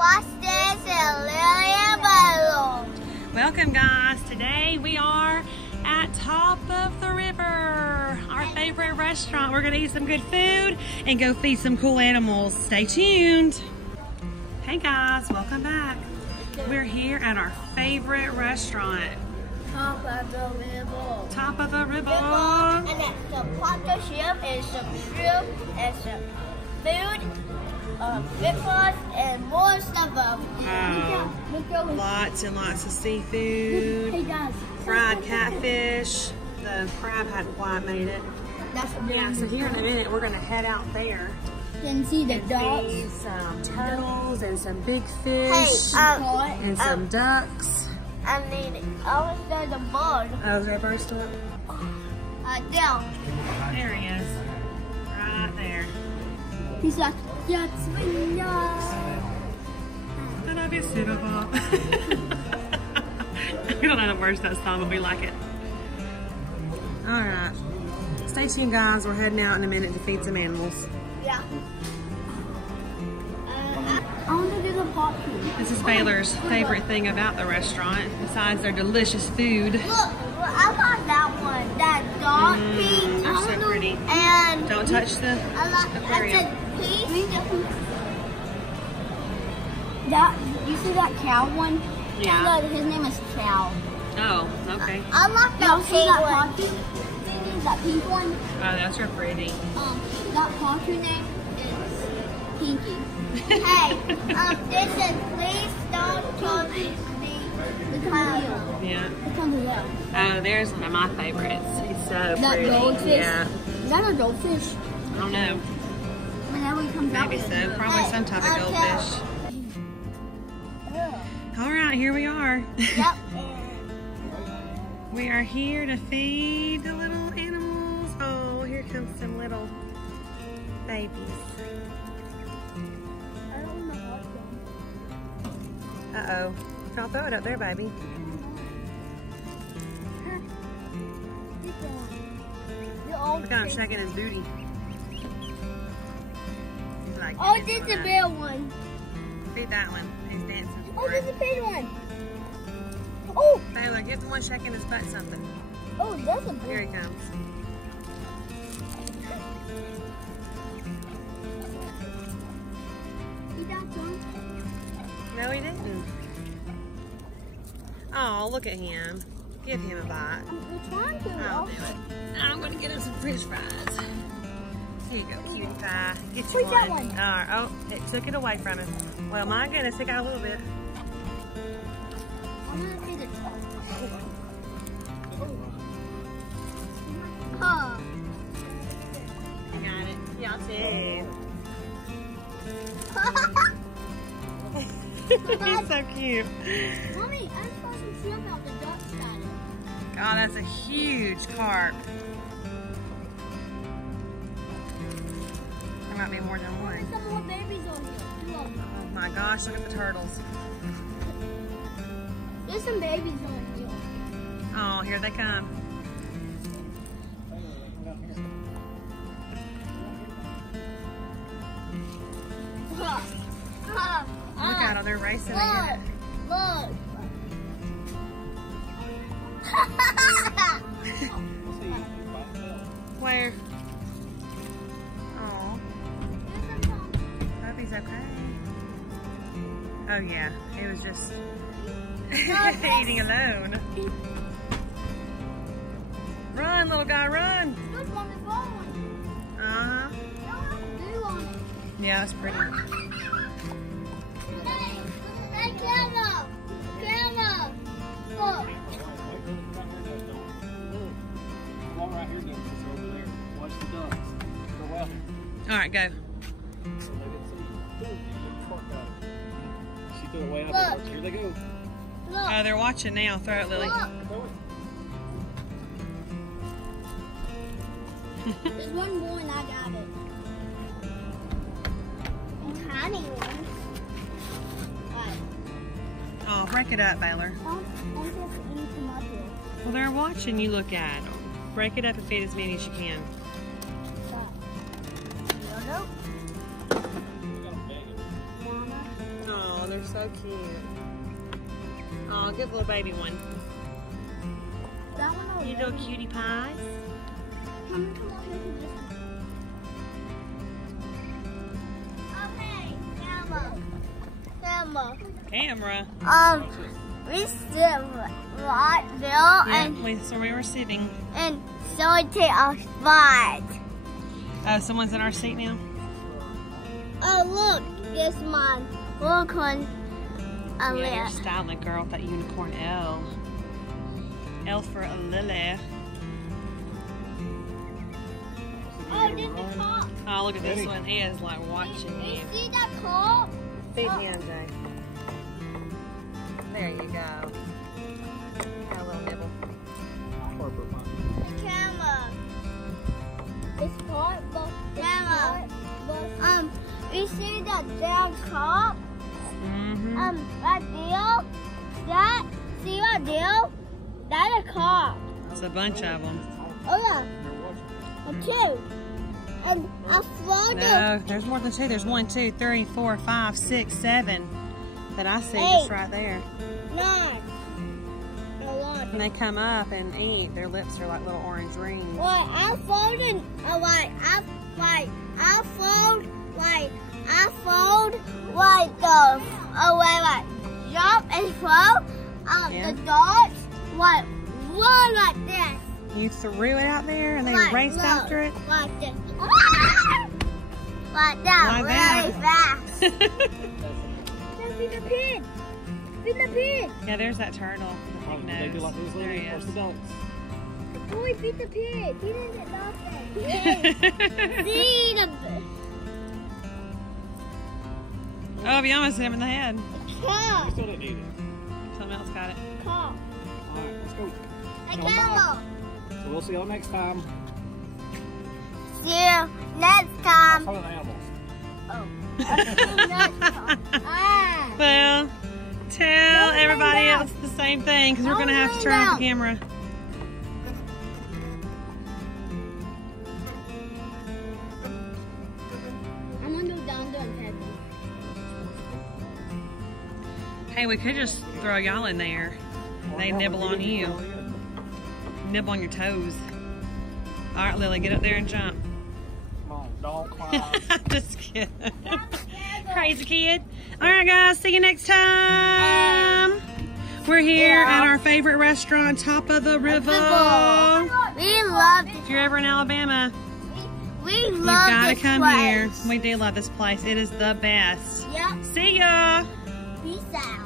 watch this and Lily Bottle. Welcome guys, today we are at Top of the River, our favorite restaurant. We're gonna eat some good food and go feed some cool animals. Stay tuned. Hey guys, welcome back. We're here at our favorite restaurant. Top of the River. Top of the River. And that's the partnership and some shrimp and some food, breakfast and more stuff. Wow. Lots and lots of seafood. Hey guys. Fried catfish. The crab hadn't quite made it. That's Yeah, so here in a minute we're gonna head out there. Can see the and dogs. feed some turtles and some big fish and some ducks. I need. I was there the bird. Oh, is there a bird still up? Down. There he is. Right there. He's like, yeah, I love you, Super Bob. We don't know the words of that song, but we like it. Alright. Stay tuned, guys. We're heading out in a minute to feed some animals. Yeah. I want to do the pot food. This is Baylor's favorite thing about the restaurant, besides their delicious food. Look, I like that one. That dog pink. They're so pretty. And Don't touch the aquarium. That, you see that cow one? Yeah. His name is Chow. Oh, okay. I like that pink one. That pink one. Oh, that's real pretty. That poultry name is Pinky. Hey, this is please don't touch me. Yeah. It comes here. Oh, there's one of my favorites. He's so That pretty. goldfish? Yeah. Is that a goldfish? I don't know. Whenever he comes out. Maybe so. Probably some type of goldfish. All right, here we are. Yep. We are here to feed the little animals. Oh, here comes some little babies. Uh-oh. Don't throw it up there, baby. Look at him shaking his booty. He's like, Oh, this is a big one. feed that one. He's dancing. Oh, this is a big one. Oh, Baylor, give the one shaking his butt something. oh, that's a big Here he comes. You got one? No, he didn't. Oh, look at him. Give him a bite. I'm trying to. I'll do it. I'm going to get him some French fries. Here you go, cutie pie. Get you Where's that one. one? All right. Oh, it took it away from him. Well, my goodness, it got a little bit. I'm gonna feed it. Huh. You got it. Y'all too. He's so cute. Mommy, I'm supposed to swim out the duck got it. God, that's a huge carp. There might be more than one. There's some more babies on here. Look. Oh my gosh, look at the turtles. There's some babies on here. Oh, here they come. Look at them, they're racing again. Look. Where? Oh, hope he's okay. Oh yeah, he was just eating alone. Run, little guy, run! Uh-huh. Yeah, that's pretty. Hey, camera! Camera! Look. Right here, ducks over there. Watch the ducks. Go out. All right, go. She threw it way out Look. there. Here they go. Look. Oh, they're watching now. Throw it, Lily. Look. Throw it. There's one more and I got it. A tiny one. Oh, break it up, Baylor. Well, they're watching you look at them. Break it up and feed as many as you can. Oh, they're they're so cute. Oh, good little baby one. That one You little cutie pies. Come on, here to this one. Okay, camera. Camera. We sit right there So we were sitting. and so we take our spot. Someone's in our seat now. Oh look, this one. Look one. Yeah, you're styling, girl, with that unicorn L. L for a lily. Oh, this is cop. Oh, look at this one. He is like watching You you. see that cop? Feed me, MJ. There you go. Got a little nibble. The camera. This part, but camera. You see that damn cop? Right there. See right there? That's a cop. It's a bunch of them. Oh yeah. Two. And I floated. No, there's more than two. There's 1, 2, 3, 4, 5, 6, 7 that I see just right there. 9. When they come up and eat, their lips are like little orange rings. Well, I folded. I fold like the jump and throw. The dogs like run like this. You threw it out there and they raced after it? Like this. Like that, really fast. Feed the pig. Feed the pig. Yeah, there's that turtle. They do like this, There he is. the ducks. Boy, feed the pig. He didn't get nothing. Feed the pig. Oh, you almost hit him in the head. Car. You still didn't eat it. Something else got it. Car. Alright, let's go. A camel. So we'll see y'all next time. See you next time. Some of the animals. Oh. Next time. Well, tell everybody else the same thing because we're going to have to turn off the camera. I'm going to go down there and pet them. Hey, we could just throw y'all in there. They nibble on you. Nibble on your toes. All right, Lily, get up there and jump. Come on, don't climb. Just kidding. Crazy kid. All right, guys, see you next time. We're here at our favorite restaurant, top of the river. We love If you're ever in Alabama, we you've love got to this come place. here. We do love this place. It is the best. Yep. See ya. Peace out.